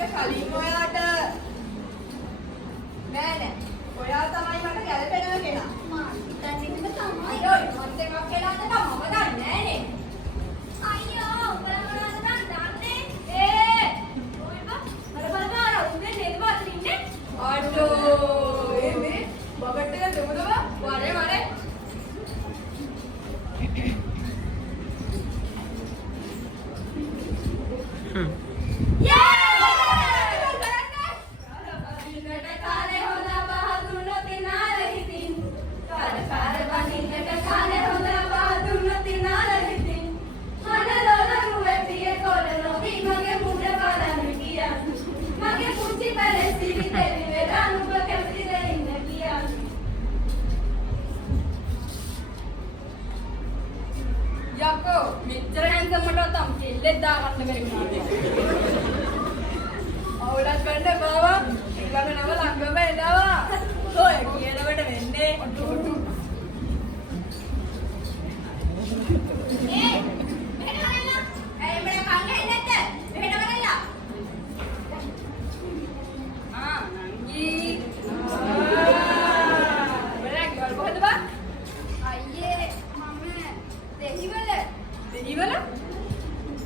ඒක කලින් ඔයාට නෑ ඔයා තමයි මට ගැලපෙනව කෙනා. මම හිතන්නේ තමයි. අයියෝ මත් එකක් කියලාද මම දන්නේ නෑනේ. අයියෝ උඹලා මොනවද දන්නේ? ඔය බලපාර උඹේ නේද මාතර ඉන්නේ? අඩෝ මේ බබට් එක දෙමුදව වරේ වරේ. යකෝ මෙච්චර හැන්සම් මට තම් කෙල්ලෙක් දාගන්න බැරි වුණා. අවුලක් ගන්න බාවා ඊළඟ නම ළඟම එනවා. ඔය කියනකොට වෙන්නේ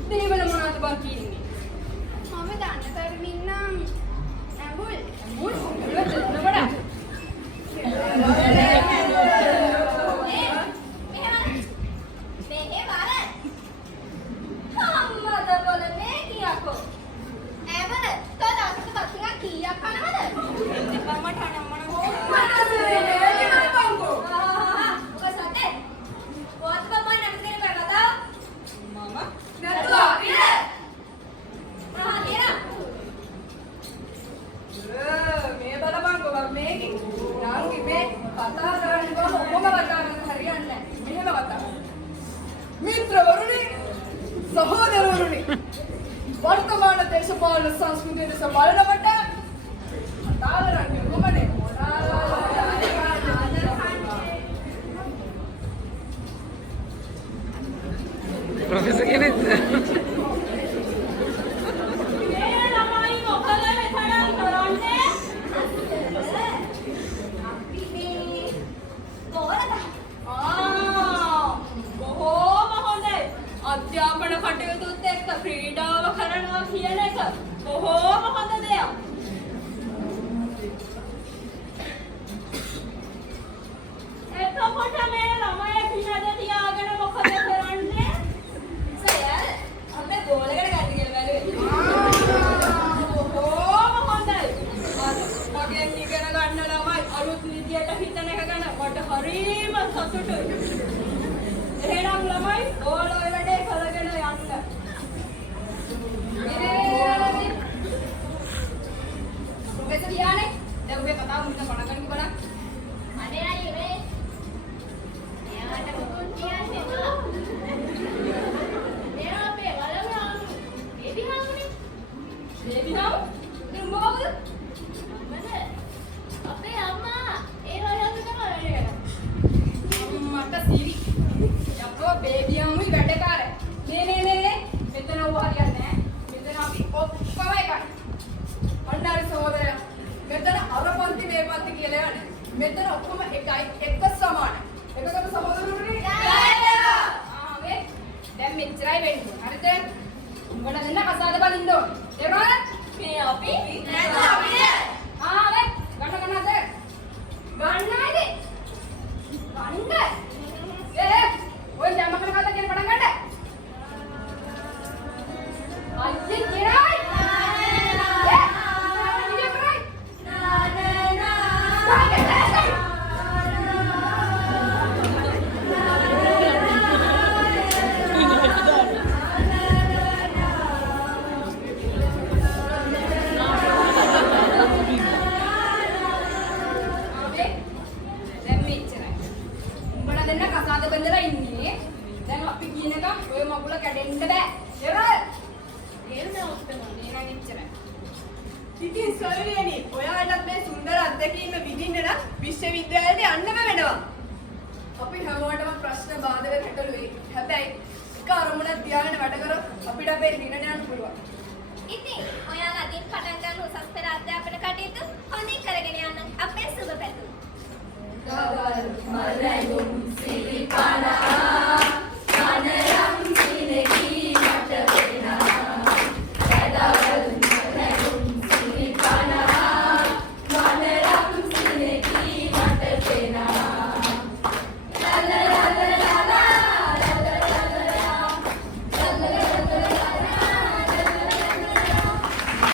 දෙහිවල මොනවද බං කියන්නේ? මම දන්න තරමින් නම් ඇඹුල්. මිත්‍රවරුනි සහෝදරවරුනි වර්තමාන දේශපාලන සංස්කෘතිය දෙස බලනකොට තාලරන්නේ කොමනේ ප්‍රොෆෙසර් කෙනෙක් අධ්‍යාපන කටයුතුත් එක්ක ක්‍රීඩාව කරනවා කියන එක බොහෝම හොඳ දෙයක්. එතකොට මේ ළමයා කිනද තියාගෙන මොකද කරන්නේ? සයල් අපේ ගෝලයකට ගන්න කියලා බැලුවේ. බොහෝම හොඳයි. මගෙන් ඉගෙන ගන්න ළමයි අලුත් විදියට හිතන එක ගැන මට හරිම සතුටුයි. එහෙනම් ළමයි ඕලෝ වැඩේ කරගෙන යන්න. ප්‍රොෆෙසර් යානේ දැන් ඔබේ කතාව මුලින්ම පටන් ගන්න බලන්න. අනේ අයියේ. එයාට මොකක්ද කියන්නේ නෝ? එයා අපේ වලවුනානු. එදිහාමුනේ. දෙවියෝ මොකද? අපේ අම්මා ඒ වලවුන තමයි. මට සිරි. යකෝ බේබියම්මයි වැඩකාරය. නේ මෙතන ඌ හරියන්නේ නැහැ. මෙතන අපි ඔක්කොම එකයි. අnder සහෝදරයා. මෙතන අර පන්ති මේ පන්ති කියලා යන්නේ. මෙතන ඔක්කොම එකයි එක සමානයි. එකකට සහෝදරවරුනි. මේ දැන් මෙච්චරයි වෙන්නේ. හරිද? උඹලා දෙන්න කසාද බලින්න ඕනේ. ඒකවල මේ අපි නැත්නම් අපි නේ. වේ ගන්නද? ගන්නයිද? ගන්න. ඔය ජම්මකන කතා කියන පටන් ගන්න. අයියේ කියරයි. දැන් අපි කියන එක ඔය මගුල කැඩෙන්න බෑ. ඉතින් සොයුරියනි ඔයාලට මේ සුන්දර අත්දැකීම විඳින්න නම් විශ්වවිද්‍යාලයට යන්නම වෙනවා. අපි හැමෝටම ප්‍රශ්න බාධක ගැටලු වෙයි. හැබැයි එක අරමුණක් තියාගෙන වැඩ කරොත් අපිට අපේ දිනට යන්න පුළුවන්. ඉතින් ඔයාලා අදින් පටන් කවල් මරැඟුම්